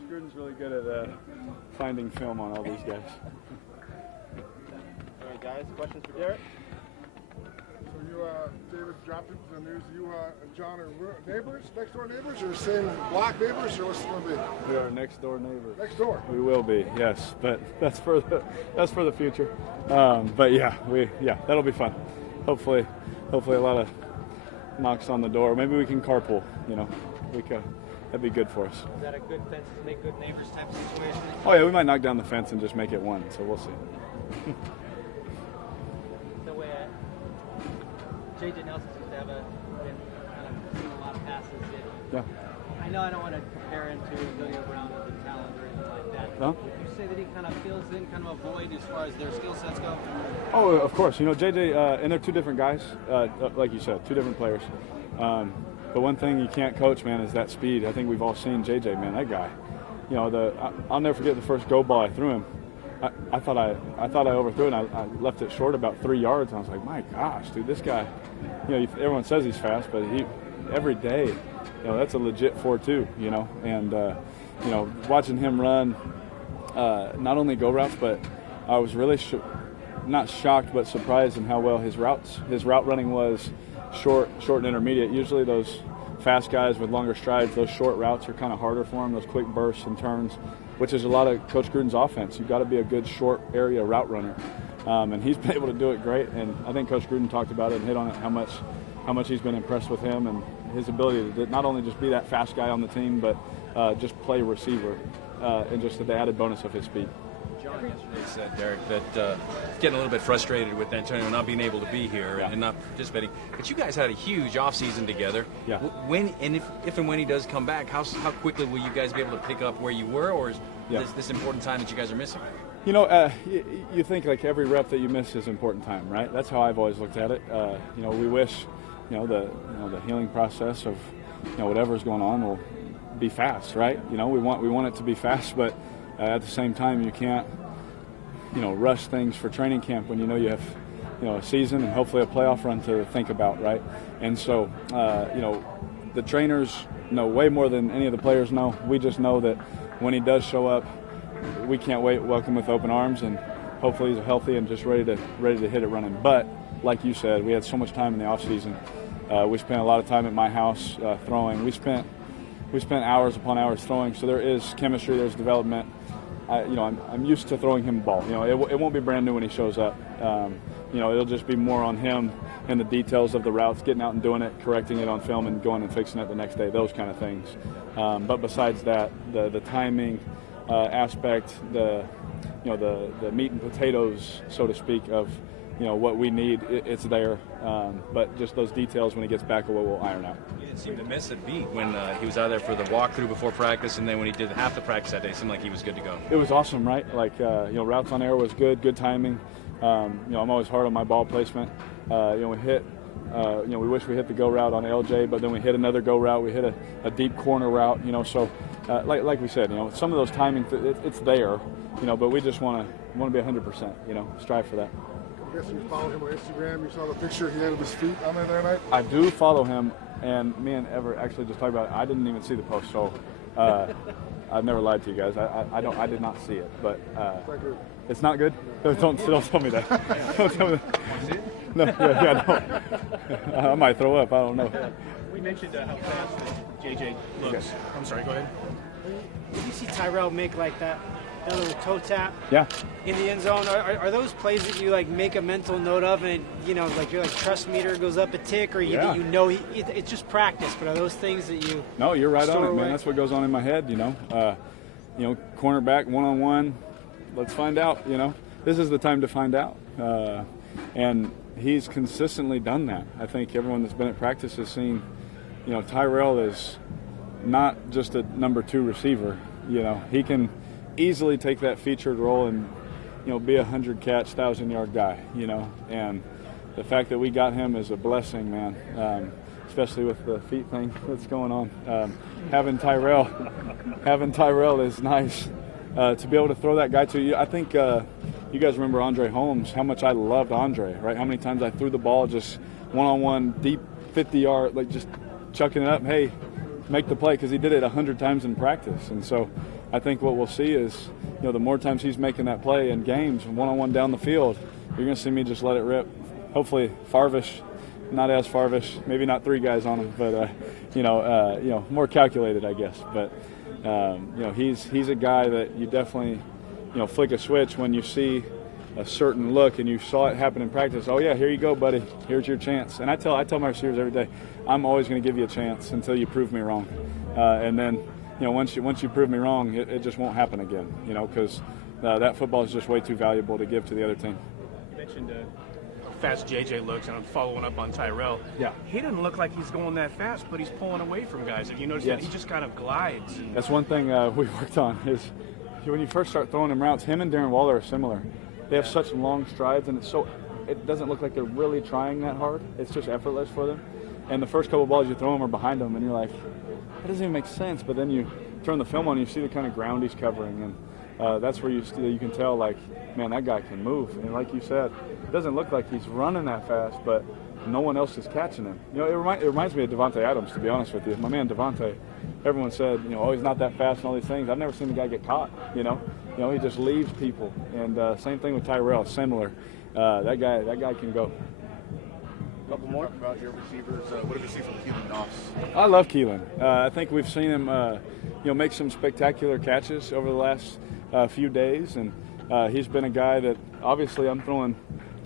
Coach Gruden's really good at finding film on all these guys. All right, guys, questions for Derek? So you, David, dropped into the news. You and John are neighbors, next door neighbors, or same block neighbors, or what's it going to be? We are next door neighbors. Next door. We will be, yes, but that's for the future. But yeah, that'll be fun. Hopefully a lot of knocks on the door. Maybe we can carpool. That'd be good for us. Is that a good fence to make good neighbors type of situation? Oh yeah, we might knock down the fence and just make it one. So we'll see. The way J.J. Nelson seems to have been kind of seeing a lot of passes. Yeah. I know I don't want to compare him to Antonio Brown as a talent or anything like that. No? Would you say that he kind of fills in kind of a void as far as their skill sets go? Oh, of course. JJ, and they're two different guys, like you said, two different players. But one thing you can't coach, man, is that speed. I think we've all seen JJ, man, that guy. I'll never forget the first go ball I threw him. I thought I overthrew it, and I left it short about 3 yards. And I was like, my gosh, dude, this guy. Everyone says he's fast, but every day, that's a legit 4.2. And watching him run, not only go routes, but I was really not shocked, but surprised in how well his route running was short and intermediate. Usually those fast guys with longer strides, those short routes are kind of harder for him, those quick bursts and turns, which is a lot of Coach Gruden's offense. You've got to be a good short area route runner. And he's been able to do it great. And I think Coach Gruden talked about it and hit on it, how much he's been impressed with him and his ability to not only just be that fast guy on the team, but just play receiver, and just the added bonus of his speed. John yesterday said, Derek, that getting a little bit frustrated with Antonio not being able to be here and not participating. But you guys had a huge offseason together. Yeah. If and when he does come back, how quickly will you guys be able to pick up where you were, or is this important time that you guys are missing? You think like every rep that you miss is important time, right? That's how I've always looked at it. We wish, the healing process of, whatever's going on will be fast, right? We want it to be fast, but at the same time, you can't, rush things for training camp when you have, a season and hopefully a playoff run to think about, right? And so, the trainers know way more than any of the players know. We just know that when he does show up, we can't wait, welcome with open arms, and hopefully he's healthy and just ready to hit it running. But like you said, we had so much time in the off season. We spent a lot of time at my house throwing. We spent hours upon hours throwing. So there is chemistry, there's development. I'm used to throwing him the ball. It won't be brand new when he shows up. It'll just be more on him and the details of the routes, getting out and doing it, correcting it on film, and going and fixing it the next day. Those kind of things. But besides that, the timing aspect, the meat and potatoes, so to speak, of what we need, it's there. But just those details when he gets back are what we'll iron out. You didn't seem to miss a beat when he was out there for the walkthrough before practice, and then when he did half the practice that day, it seemed like he was good to go. It was awesome, right? Routes on air was good timing. I'm always hard on my ball placement. We hit. We wish we hit the go route on LJ, but then we hit another go route. We hit a deep corner route. So like we said, some of those timing, it's there. But we just want to be 100%. Strive for that. I guess you follow him on Instagram. You saw the picture he had of his feet on there that night. I do follow him, and me and Ever actually just talked about it. I didn't even see the post, so I've never lied to you guys. I did not see it, but it's not good. Don't tell me that. Don't tell me that. No, no. I might throw up. I don't know. We mentioned how fast JJ looks. Yes. I'm sorry. Go ahead. Did you see Tyrell make like that little toe tap? Yeah. In the end zone, are those plays that you make a mental note of, and your trust meter goes up a tick, or it's just practice? But are those things that you? No, you're right on it, man. away? That's what goes on in my head. Cornerback 1-on-1. Let's find out. This is the time to find out. And he's consistently done that. I think everyone that's been at practice has seen. Tyrell is not just a number 2 receiver. He can easily take that featured role and be a 100-catch, 1,000-yard guy. And the fact that we got him is a blessing, man. Especially with the feet thing that's going on. Having Tyrell is nice. To be able to throw that guy to you, I think you guys remember Andre Holmes, how much I loved Andre, right? How many times I threw the ball just one-on-one, deep 50-yard, just chucking it up. Hey, make the play, because he did it 100 times in practice. And so I think what we'll see is, the more times he's making that play in games, one-on-one down the field, you're going to see me just let it rip. Hopefully, Farvish, not as Farvish, maybe not 3 guys on him, but more calculated, I guess. But he's a guy that you definitely, flick a switch when you see a certain look and you saw it happen in practice. Oh yeah, here you go, buddy. Here's your chance. And I tell my receivers every day, I'm always going to give you a chance until you prove me wrong. And then, once you prove me wrong, it just won't happen again. Because that football is just way too valuable to give to the other team. You mentioned how fast JJ looks, and I'm following up on Tyrell. Yeah. He doesn't look like he's going that fast, but he's pulling away from guys. Have you noticed that? He just kind of glides. That's one thing we worked on is when you first start throwing him routes, him and Darren Waller are similar. They have such long strides, and it doesn't look like they're really trying that hard. It's just effortless for them. And the first couple of balls you throw them are behind them, and you're like, that doesn't even make sense. But then you turn the film on, and you see the kind of ground he's covering, and that's where you can tell, like, man, that guy can move. And like you said, it doesn't look like he's running that fast, but no one else is catching him. It reminds me of Devontae Adams, to be honest with you. My man Devontae, everyone said, oh, he's not that fast and all these things. I've never seen the guy get caught, he just leaves people. And same thing with Tyrell, similar. That guy can go. A couple more about your receivers. What have you seen from Keelan Doss? I love Keelan. I think we've seen him, make some spectacular catches over the last few days, and he's been a guy that obviously I'm throwing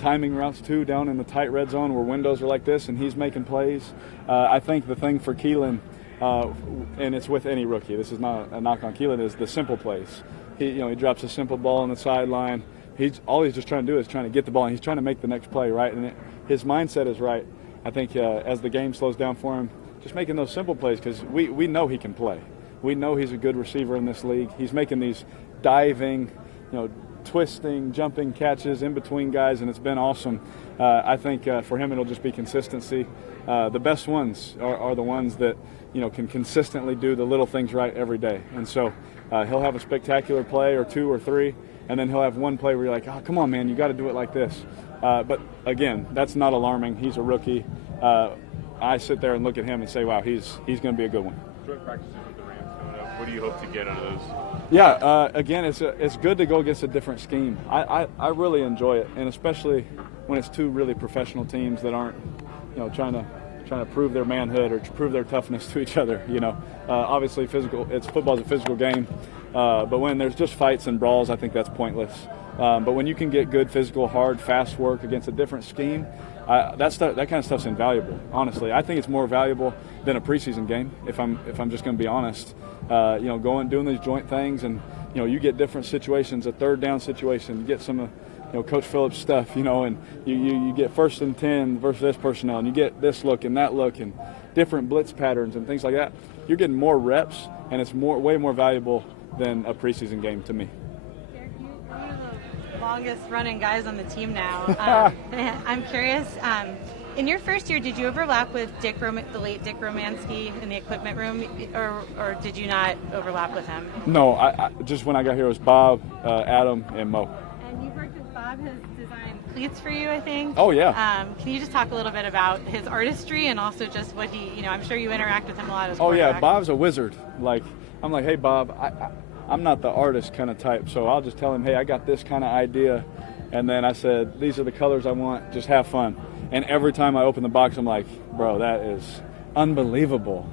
timing routes too down in the tight red zone where windows are like this, and he's making plays. I think the thing for Keelan, and it's with any rookie, this is not a knock on Keelan, is the simple plays. He drops a simple ball on the sideline. All he's just trying to do is trying to get the ball, and he's trying to make the next play, right? And his mindset is right. I think as the game slows down for him, just making those simple plays, because we know he can play. We know he's a good receiver in this league. He's making these diving, twisting, jumping catches in between guys, and it's been awesome. I think for him it'll just be consistency. The best ones are the ones that can consistently do the little things right every day. And so he'll have a spectacular play or 2 or 3, and then he'll have one play where you're like, oh, come on, man, you got to do it like this. But again, that's not alarming. He's a rookie. I sit there and look at him and say, wow, he's going to be a good one. Joint practices with the Rams coming up. What do you hope to get out of those? Yeah, again, it's good to go against a different scheme. I really enjoy it, and especially when it's 2 really professional teams that aren't, trying to prove their manhood or to prove their toughness to each other. Obviously, football's a physical game, but when there's just fights and brawls, I think that's pointless. But when you can get good, physical, hard, fast work against a different scheme, that kind of stuff's invaluable. Honestly, I think it's more valuable than a preseason game. If I'm just going to be honest, doing these joint things, and you get different situations, a third down situation, you get some of Coach Phillips' stuff, and you get 1st and 10 versus this personnel, and you get this look and that look and different blitz patterns and things like that. You're getting more reps, and it's way more valuable than a preseason game to me. Derek, you're the longest running guys on the team now. I'm curious, in your first year, did you overlap with the late Dick Romanski in the equipment room, or did you not overlap with him? No, I just when I got here it was Bob, Adam, and Mo. And you've worked with Bob, has designed cleats for you, I think. Oh, yeah. Can you just talk a little bit about his artistry and also just what he, I'm sure you interact with him a lot as well. Oh, yeah, Bob's a wizard. I'm like, hey, Bob, I'm not the artist kind of type, so I'll just tell him, hey, I got this kind of idea, and then I said, these are the colors I want, just have fun. And every time I open the box, I'm like, bro, that is unbelievable.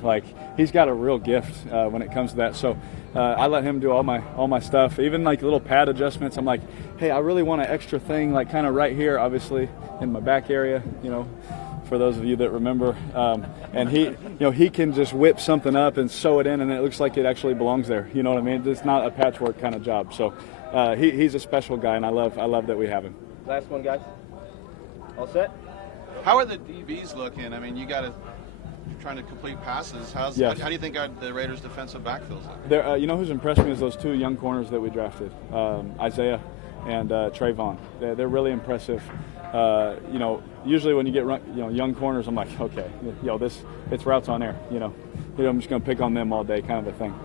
He's got a real gift when it comes to that. So I let him do all my stuff, even little pad adjustments. I'm like, hey, I really want an extra thing, kind of right here, obviously, in my back area, for those of you that remember. And he can just whip something up and sew it in, and it looks like it actually belongs there. You know what I mean? It's not a patchwork kind of job. So he's a special guy, and I love that we have him. Last one, guys. All set? How are the DBs looking? I mean, you're trying to complete passes. How do you think the Raiders' defensive backfield's looking? Who's impressed me is those 2 young corners that we drafted, Isaiah and Trayvon. They're really impressive. Usually when you get young corners, I'm like, okay, it's routes on air. I'm just going to pick on them all day, kind of a thing.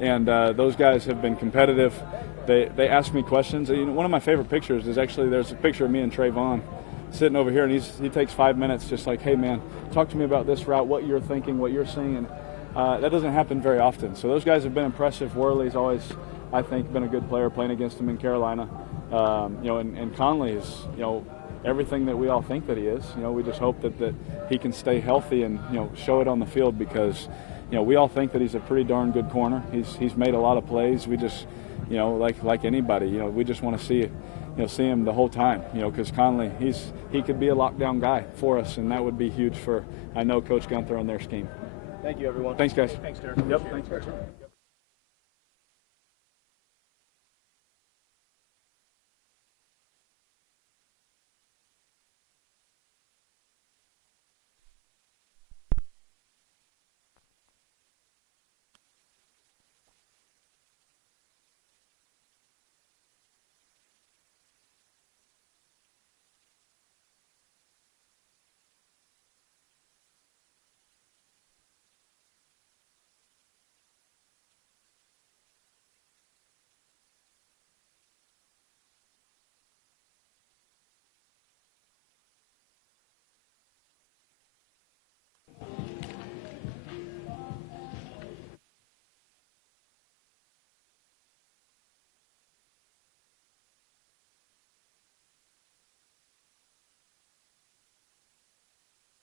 And those guys have been competitive. They ask me questions. One of my favorite pictures is there's a picture of me and Trayvon sitting over here, and he takes 5 minutes just like, hey, man, talk to me about this route, what you're thinking, what you're seeing. And that doesn't happen very often. So those guys have been impressive. Worley's always I think, been a good player playing against him in Carolina. You know, and Conley is, you know, everything that we all think that he is. You know, we just hope that he can stay healthy and, you know, show it on the field, because, you know, we all think that he's a pretty darn good corner. He's made a lot of plays. We just, you know, like anybody, you know, we just want to see him the whole time, you know, because Conley, he could be a lockdown guy for us, and that would be huge for, I know, Coach Gunther and their scheme. Thank you, everyone. Thanks, guys. Thanks, Derek. Yep, thanks.